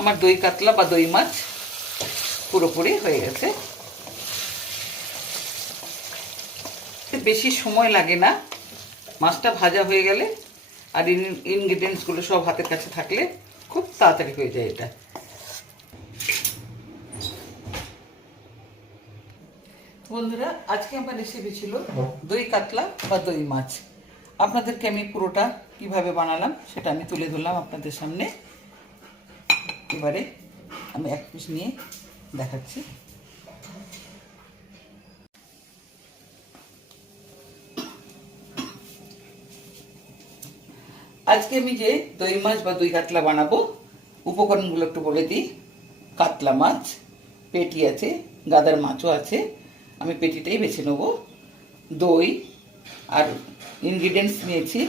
আমার দই কাতলা বা দই মাছ পুরোপুরি হয়ে গেছে। বেশি সময় লাগে না। মাছটা ভাজা হয়ে গেলে আর ইনগ্রিডিয়েন্টসগুলো সব হাতের কাছে থাকলে খুব তাড়াতাড়ি হয়ে যায় এটা। বন্ধুরা, আজকে আমার রেসিপি ছিল দই কাতলা বা দই মাছ। আপনাদেরকে আমি পুরোটা কীভাবে বানালাম সেটা আমি তুলে ধরলাম আপনাদের সামনে। এবারে আমি এক পিস নিয়ে দেখাচ্ছি। আজকে আমি যে দই মাছ বা দই কাতলা বানাবো, উপকরণগুলো একটু বলে দিই। কাতলা মাছ, পেটি আছে, গাদার মাছও আছে, আমি পেটিটাই বেছে নেব। দই আর ইনগ্রিডিয়েন্টস নিয়েছি।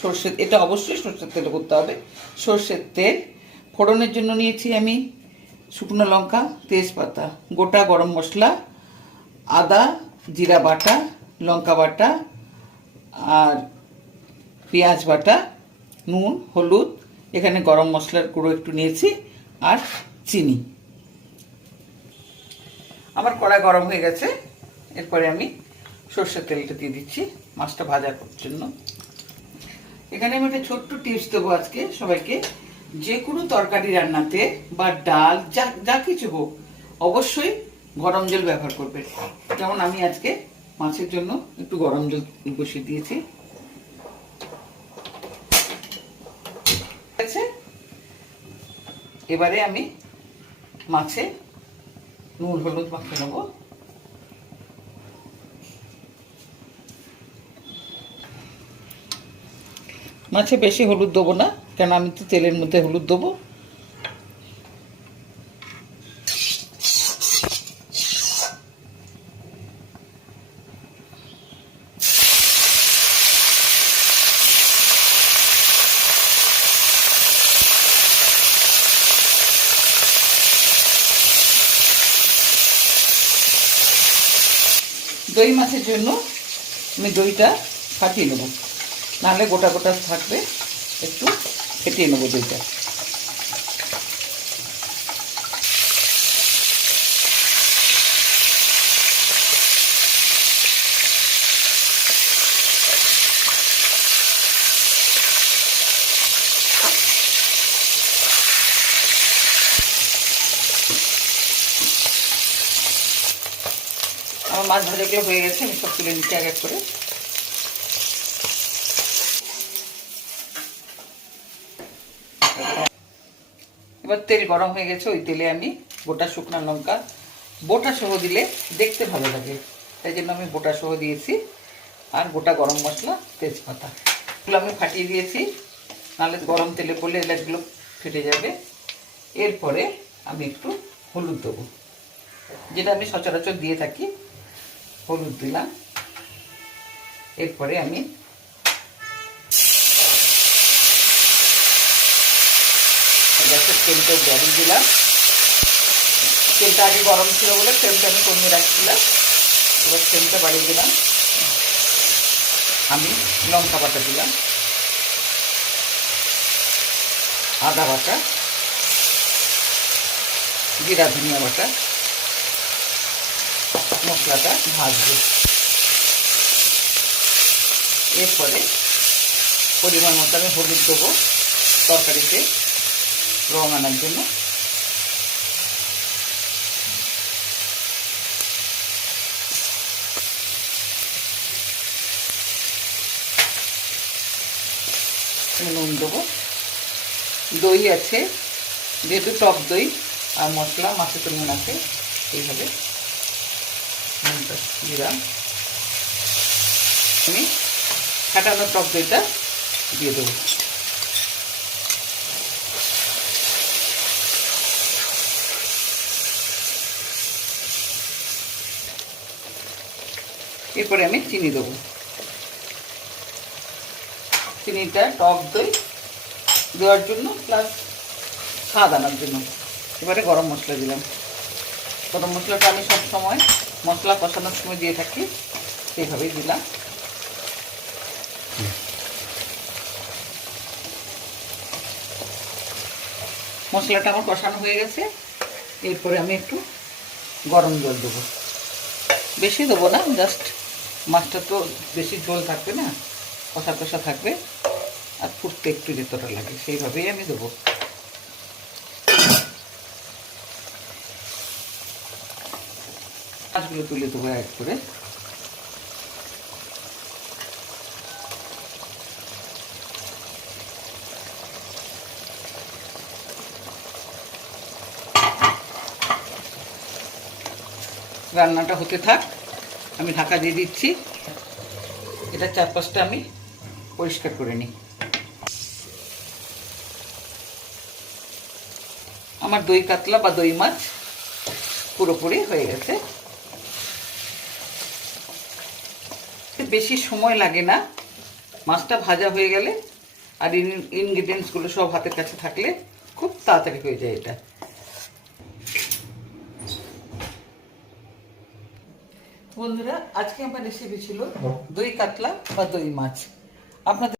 সর্ষের এটা অবশ্যই সর্ষের তেলে করতে হবে। সর্ষের তেল ফোড়নের জন্য নিয়েছি আমি শুকনো লঙ্কা, তেজপাতা, গোটা গরম মশলা, আদা, জিরা বাটা, লঙ্কা বাটা আর পেঁয়াজ বাটা, নুন, হলুদ, এখানে গরম মশলার গুঁড়ো একটু নিয়েছি আর চিনি। আমার কড়া গরম হয়ে গেছে, এরপরে আমি সর্ষের তেলটা দিয়ে দিচ্ছি মাছটা ভাজা করার জন্য। এখানে আমি একটা ছোট্ট টিপস দেবো আজকে সবাইকে। যে কোনো তরকারি রান্নাতে বা ডাল, যা যা কিছু হোক, অবশ্যই গরম জল ব্যবহার করবে। যেমন আমি আজকে মাছের জন্য একটু গরম জল বসিয়ে দিয়েছি। এবারে আমি মাছে নুন, হলুদ মাখিয়ে নেব। মাছে বেশি হলুদ দেবো না, কেন আমি তো তেলের মধ্যে হলুদ দেবো। দই মাছের জন্য আমি দইটা ফাটিয়ে নেব। নাহলে গোটা গোটা থাকবে, একটু ফেটিয়ে নেব দইটা। আমার মাছ ভাজাগুলো হয়ে গেছে, আমি সব তুলে নিচ্ছি এক করে। এবার তেল গরম হয়ে গেছে, ওই তেলে আমি গোটা শুকনো লঙ্কা বোটা সহ দিলে দেখতে ভালো লাগে। তাই জন্য আমি বোটা সহ দিয়েছি। আর গোটা গরম মশলা, তেজপাতা। এগুলো আমি ফাটিয়ে দিয়েছি। নাহলে গরম তেলে পড়লে এলাচগুলো ফেটে যাবে। এরপরে আমি একটু হলুদ দেবো। যেটা আমি সচরাচর দিয়ে থাকি, হলুদ দিলাম। এরপরে আমি গ্যাসের তেলটা জ্বালিয়ে দিলাম। তেলটা আগে গরম ছিল বলে ফ্লেমটা আমি কমিয়ে রাখছিলাম। এবার ফ্লেমটা বাড়িয়ে দিলাম। আমি লঙ্কা বাটা দিলাম। আদা বাটা, জিরা ধনিয়া বাটা, মশলাটা ভাজবো। এরপরে পরিমাণ মতো আমি হলুদ দেবো তরকারিতে। রং আনার জন্য। নুন দেবো। দই আছে, যেহেতু টক দই আর মশলা মাছে তো নুন আছে, এইভাবে। দিলাম আমি ফাটানো টক দইটা দিয়ে দেবো। এরপরে আমি চিনি দেবো। চিনিটা টক দই দেওয়ার জন্য প্লাস স্বাদ আনার জন্য। এবারে গরম মশলা দিলাম। গরম মশলাটা আমি সব সময় মশলা কষানোর সময় দিয়ে থাকি, সেইভাবেই দিলাম। মশলাটা আমার কষানো হয়ে গেছে। এরপরে আমি একটু গরম জল দেবো। বেশি দেবো না জাস্ট মাছটা তো বেশি ঝোল থাকবে না, কষা কষা থাকবে, আর ফুটতে একটু যেতটা লাগে, সেইভাবেই আমি দেবো। মাছগুলো তুলে দেবো এক করে। রান্নাটা হতে থাক। আমি ঢাকা দিয়ে দিচ্ছি। এটা চারপাশটা আমি পরিষ্কার করে নিই। আমার দই কাতলা বা দই মাছ পুরোপুরি হয়ে গেছে। বেশি সময় লাগে না। মাছটা ভাজা হয়ে গেলে আর ইনগ্রিডিয়েন্টসগুলো সব হাতের কাছে থাকলে খুব তাড়াতাড়ি হয়ে যায় এটা। বন্ধুরা আজকে আমার রেসিপি ছিল দই কাতলা বা দই মাছ। আপনাদের